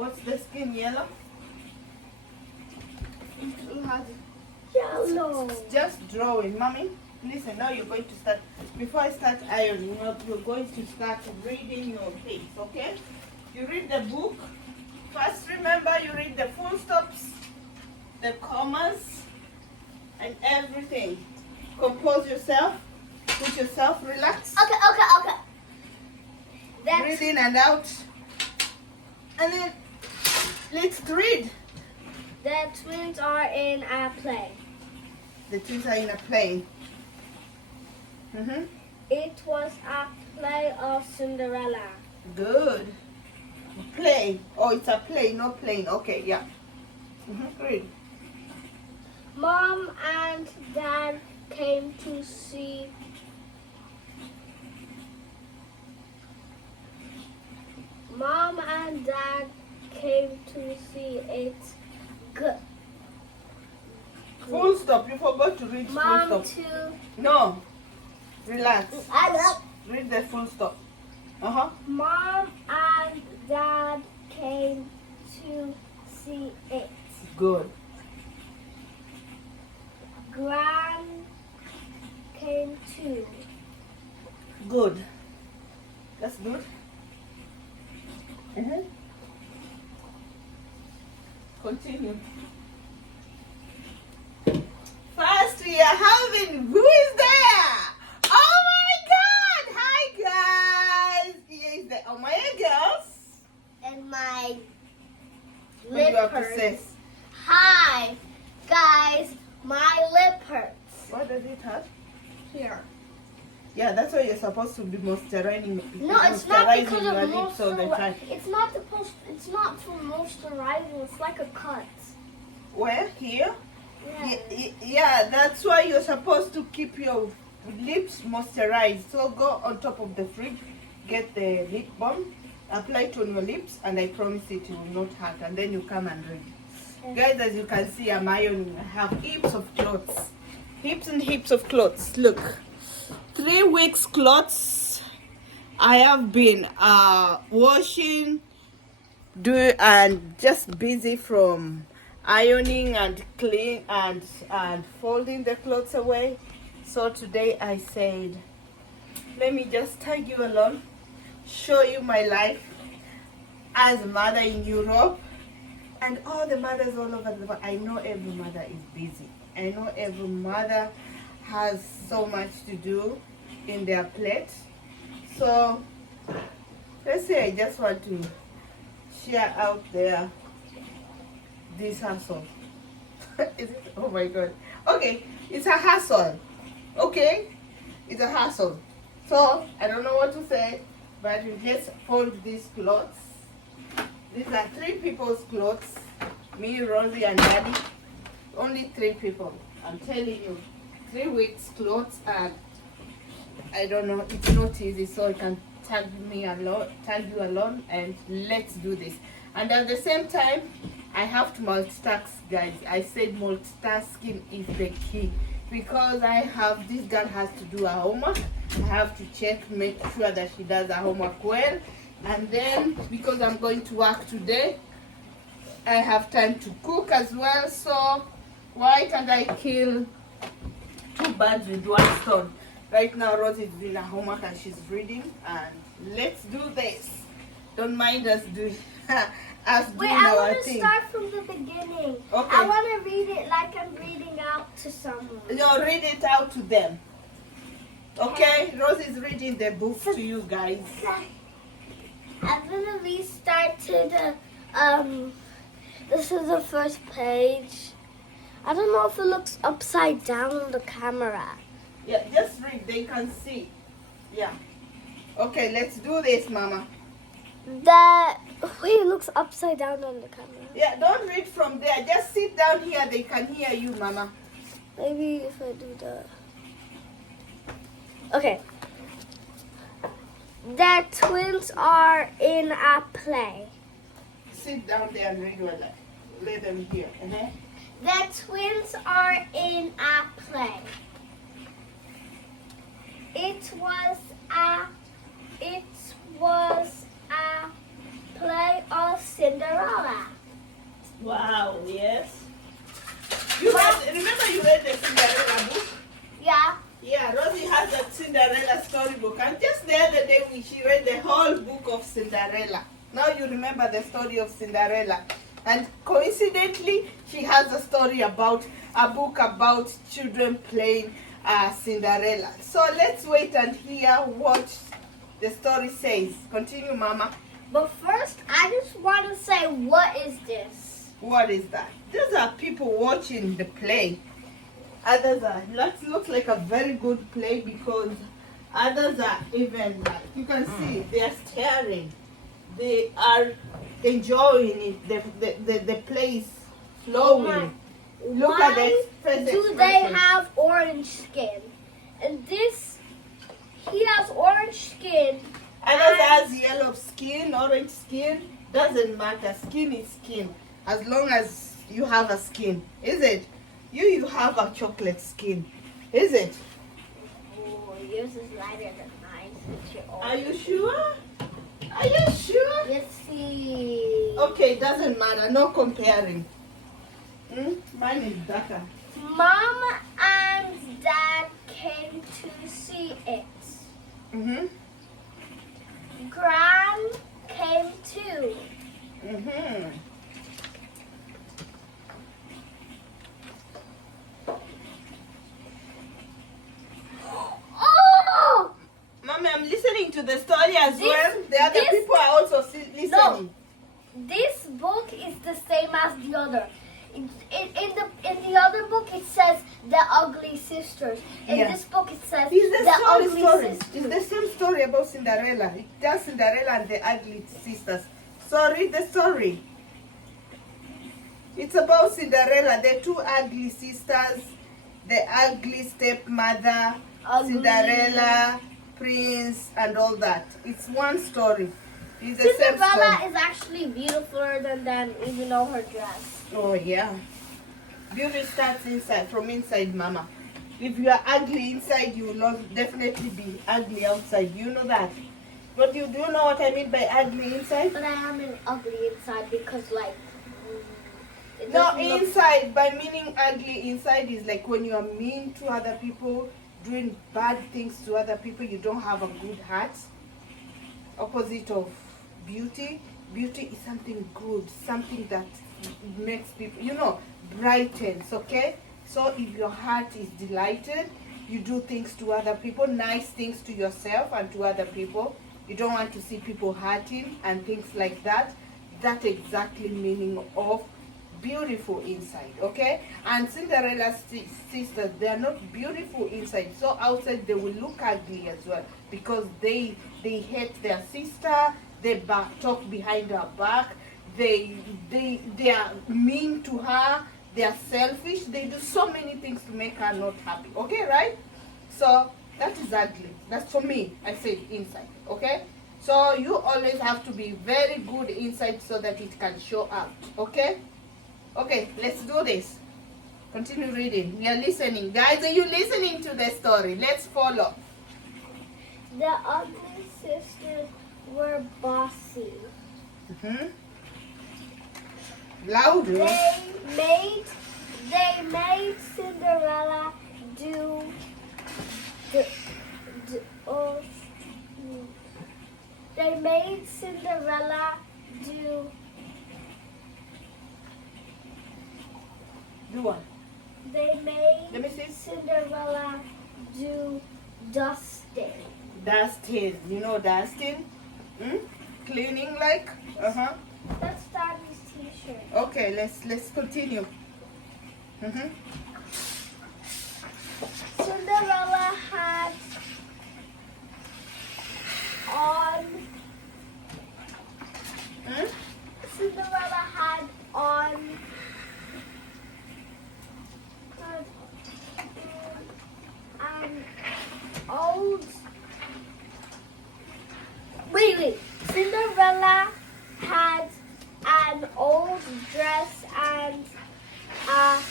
What's the skin yellow? Who has it? Yellow. Just drawing. Mommy, listen, now you're going to start. Before I start ironing, you're going to start reading your things, okay? You read the book. First, remember, you read the full stops, the commas, and everything. Compose yourself. Put yourself, relax. Okay. Breathe in and out. And then, let's read. The twins are in a play. The twins are in a plane. It was a play of Cinderella. Good. Plane. Oh, it's a plane, no plane. Okay, yeah. Good. Mom and Dad came to see it. Good. Full stop. You forgot to read Mom full stop. too. No. Relax. I know. Read the full stop. Mom and Dad came to see it. Good. Gran came too. Good. That's good. Continue. First, we are having. Who is there? Oh my God! Hi guys. Here is the Omaya girls. And my What do you have to hurts. say? Hi, guys. My lip hurts. What does it have? Here. Yeah, that's why you're supposed to be moisturizing. No, it's not moisturizing because your of lips all the time. It's not supposed. It's not for moisturizing. It's like a cut. Where? Here? Yeah. Yeah, that's why you're supposed to keep your lips moisturized. So go on top of the fridge, get the lip balm, apply it on your lips, and I promise it will not hurt. And then you come and read. Guys, as you can see, I'm ironing. I have heaps of clothes. Heaps and heaps of clothes. Look. 3 weeks clothes. I have been washing, and just busy from ironing and clean and folding the clothes away. So today I said, let me just tag you along, show you my life as a mother in Europe and all the mothers all over the world. I know every mother is busy. I know every mother has so much to do in their plate. So let's say I just want to share out there this hustle. Is it? Oh my God. Okay, it's a hustle. Okay, it's a hustle. So I don't know what to say, but you just fold these clothes. These are 3 people's clothes. Me, Rosie, and Daddy. Only 3 people. I'm telling you, 3 weeks clothes, and I don't know. It's not easy, so you can tag you along, and let's do this. And at the same time, I have to multitask, guys. I said multitasking is the key because this girl has to do her homework. I have to check, make sure that she does her homework well. And then, because I'm going to work today, I have time to cook as well. So, why can't I kill 2 birds with 1 stone? Right now, Rosie is doing her homework and she's reading. And let's do this. Don't mind us doing us doing Wait, I our want to thing. start from the beginning. Okay. I want to read it like I'm reading out to someone. No, read it out to them. Okay? Rosie is reading the book to you guys. I'm gonna restart to the this is the first page. I don't know if it looks upside down on the camera. Yeah, just read. They can see. Yeah. Okay, let's do this, Mama. Wait, it looks upside down on the camera. Yeah, don't read from there. Just sit down here. They can hear you, Mama. Maybe if I do that. Okay. The twins are in a play. Sit down there and read your life. Let them hear. The twins are in a play. It was a play of Cinderella. Cinderella. Wow, yes. Remember you read the Cinderella book? Yeah. Yeah, Rosie has that Cinderella storybook. And just the other day she read the whole book of Cinderella. Now you remember the story of Cinderella. And coincidentally, she has a story about a book about children playing Cinderella. So let's wait and hear what the story says. Continue, Mama. But first, I just want to say, what is this? What is that? These are people watching the play. Others are, that looks like a very good play because others are even, like, you can see, they are staring. They are enjoying it. The play is flowing. Look Why at the expression. do they have orange skin? And this, he has orange skin. Others has yellow skin, orange skin. Doesn't matter. Skin is skin. As long as you have a skin. Is it? You have a chocolate skin. Is it? Oh, yours is lighter than mine. Since you're Are you orange. sure? Are you sure? Let's see. Okay, doesn't matter. No comparing. Mine is darker. Mom and Dad came to see it. Mm-hmm. Gran came too. Mm-hmm. Oh! Mommy, I'm listening to the story as This- well. The other this- people are also listening. No. This book is the same as the other. In the other book it says the ugly sisters. In Yeah. this book it says It's the the story. ugly It's sisters. the same story about Cinderella. It does Cinderella and the ugly sisters. So read the story. It's about Cinderella, the two ugly sisters, the ugly stepmother, Ugly. Cinderella, Prince, and all that. It's one story. It's the same Cinderella story. is actually beautifuler than them, even though her dress. Oh yeah. Beauty starts inside, from inside, Mama. If you are ugly inside, you will definitely be ugly outside. You know that. But do you know what I mean by ugly inside? But I am an ugly inside because like it No, doesn't look- inside, by meaning ugly inside is like when you are mean to other people, doing bad things to other people, you don't have a good heart. Opposite of beauty. Beauty is something good, something that makes people, brightens, okay? So if your heart is delighted, you do things to other people, nice things to yourself and to other people. You don't want to see people hurting and things like that. That exactly meaning of beautiful inside, okay? And Cinderella's sisters, they are not beautiful inside. So outside they will look ugly as well because they hate their sister. They talk behind her back. They are mean to her. They are selfish. They do so many things to make her not happy. Okay, right? So that is ugly. That's for me. I said inside. Okay? So you always have to be very good inside so that it can show out. Okay? Okay, let's do this. Continue reading. We are listening. Guys, are you listening to the story? Let's follow. The ugly sisters were bossy. Mm-hmm. Louder. They made Cinderella do they made Cinderella do Do what? they made Let me see. Cinderella do dusting. Dusting. You know dusting? Cleaning like? Uh-huh. That's Daddy's t-shirt. Okay, let's continue. Cinderella had on Cinderella had on an old wait. Cinderella had an old dress and and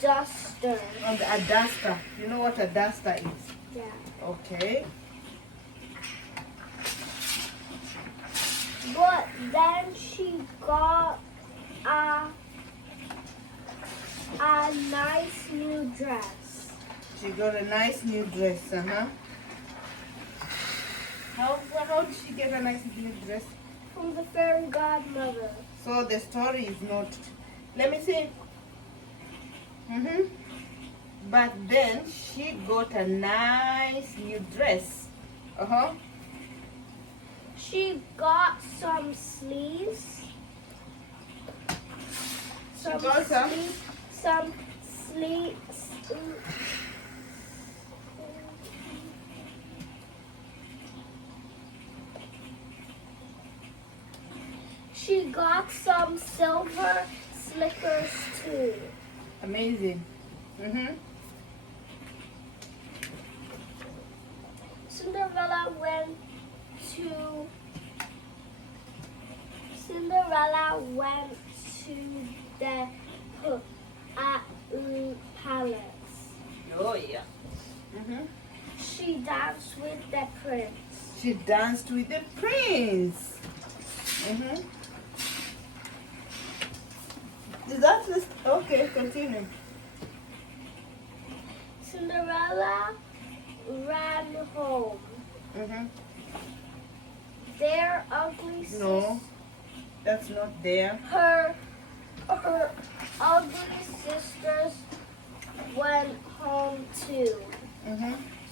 duster. And a duster. You know what a duster is? Yeah. Okay. dress. She got a nice new dress, How did she get a nice new dress? From the fairy godmother. So the story is not. Let me see. But then she got a nice new dress. She got some sleeves. She got some. Some sleeves. She got some silver slippers too. Amazing. Cinderella went to the palace. Oh yeah. She danced with the prince. She danced with the prince. Is that just okay? Continue. Cinderella ran home. Their ugly No, that's not there. her ugly sisters went home too.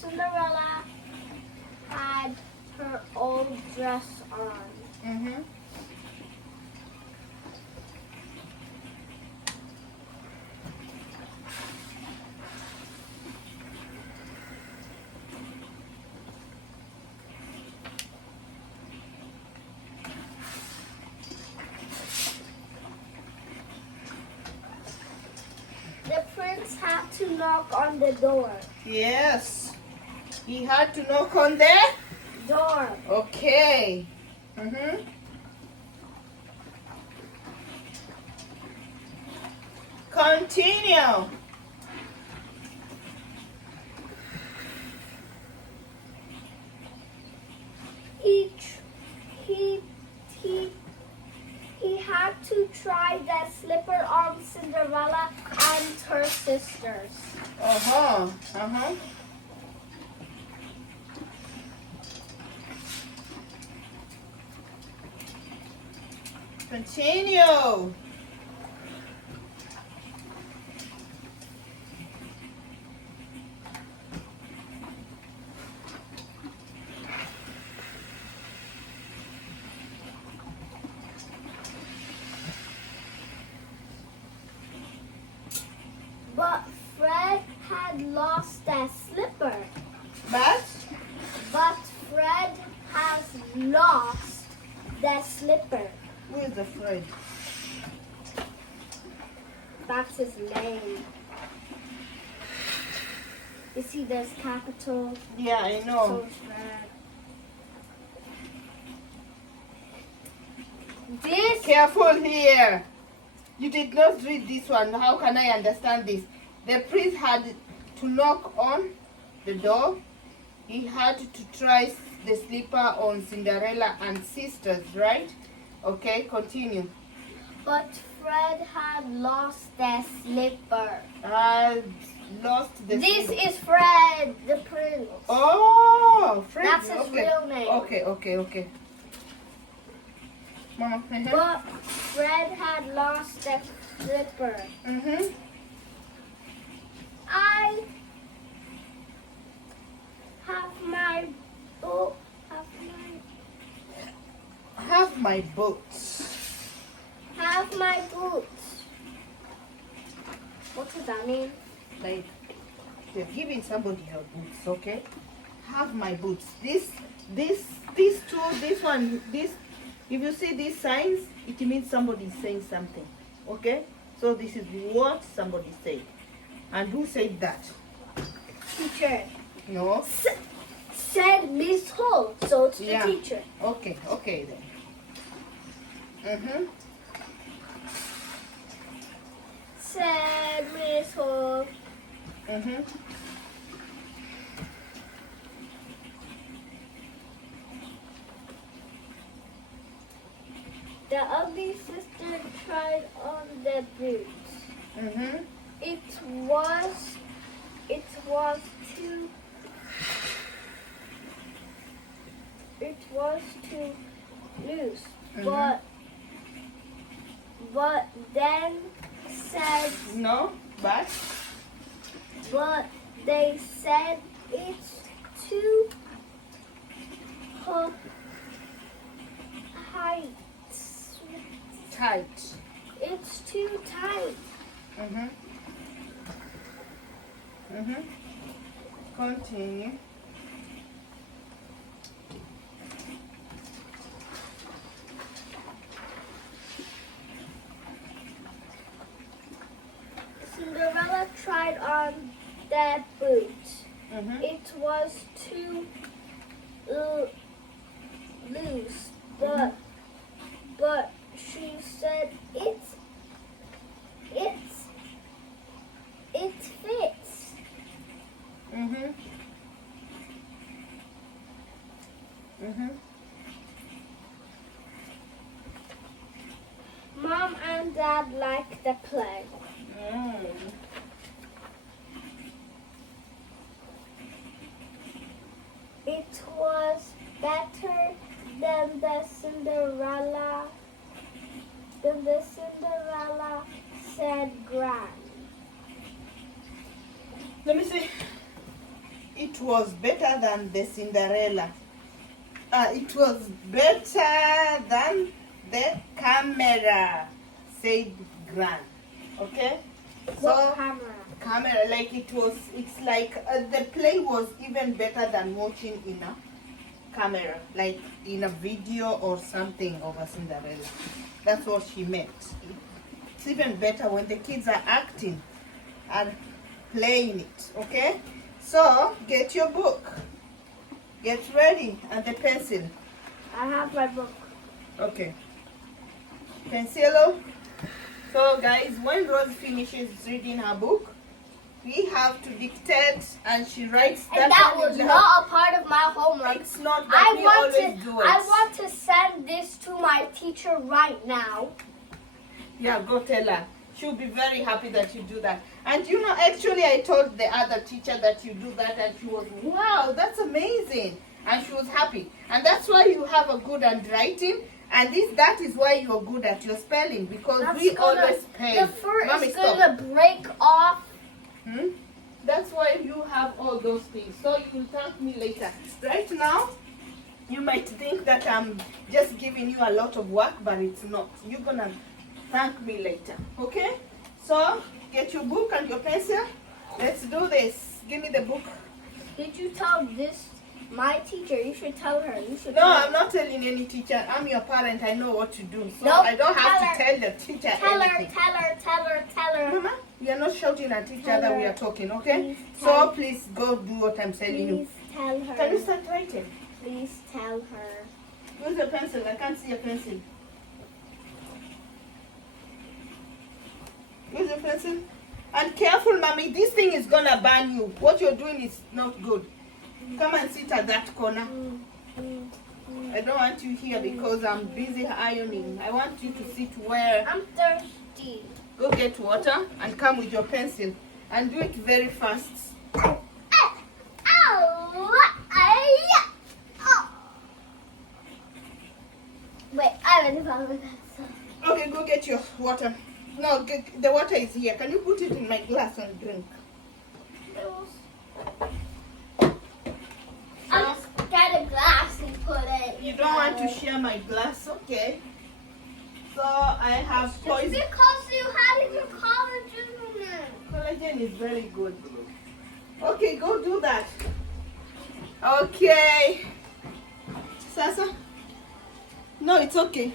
Cinderella had her old dress on. The prince had to knock on the door. Yes. He had to knock on the Door. Okay. Continue. He had to try the slipper on Cinderella and her sisters. Continue. But Fred had lost the slipper. But Fred has lost the slipper. who is afraid? That's his name. You see there's capital. Yeah, I So know. is Fred. This Careful here. You did not read this one. How can I understand this? The prince had to knock on the door. He had to try the slipper on Cinderella and sisters, right? Okay, continue. But Fred had lost the slipper. Lost the This slipper. is Fred, the prince. Oh, Fred. That's his okay. real name. Okay. Mama. But Fred had lost the slipper. I have my boat. Have my boots. Have my boots. What does that mean? Like you're giving somebody your boots, okay? Have my boots. These two, this one, this. If you see these signs, it means somebody is saying something, okay? So this is what somebody said, and who said that? Teacher. No. Said Miss Hall, so it's the Yeah. teacher. Okay then. Said Miss Hall. The ugly sister tried on the boots. It was it was too loose, but then said No, but they said it's too tight. It's too tight. Continue. Cinderella tried on that boot. It was too loose, but she said it fits. Mom and Dad like the play. It was better than the Cinderella. Said Gran. Let me see. It was better than the Cinderella. It was better than the camera, said Gran. Okay? What camera? Like it's like the play was even better than watching in a camera, like in a video or something of a Cinderella. That's what she meant. It's even better when the kids are acting and playing it, okay? So, get your book. Get ready, and the pencil. I have my book. Okay. Pencil. So, guys, when Rose finishes reading her book, we have to dictate, and she writes that. And that was not a part of my homework. It's not, but we always do it. I want to send this to my teacher right now. Yeah, go tell her. She'll be very happy that you do that. And you know, actually, I told the other teacher that you do that, and she was, wow, that's amazing. And she was happy. And that's why you have a good handwriting. And that is why you're good at your spelling, because we always spell. The fur Mommy, is stop. going to break off. That's why you have all those things. So you will thank me later. Right now, you might think that I'm just giving you a lot of work, but it's not. You're going to thank me later. Okay? So, get your book and your pencil. Let's do this. Give me the book. Did you tell my teacher? You should tell her. No, I'm not telling any teacher. I'm your parent. I know what to do. So Nope, I don't have tell to tell the teacher anything. Tell her. Mama, we are not shouting at each Tell other. We her. are talking, okay? Please tell- So please go do what I'm telling you. Please tell her. Can you start writing? Please tell her. Where's your pencil? I can't see your pencil. Where's your pencil? And careful, mommy. This thing is gonna burn you. What you're doing is not good. Come and sit at that corner. I don't want you here because I'm busy ironing. I want you to sit where. I'm thirsty. Go get water and come with your pencil. And do it very fast. Wait, I already found my pencil. Okay, go get your water. No, the water is here. Can you put it in my glass and drink? I'll just get a glass and put it. You don't want to share my glass? Okay. So I have poison. Because you had it in collagen. Collagen is very good. Okay, go do that. Okay. Sasa? No, it's okay.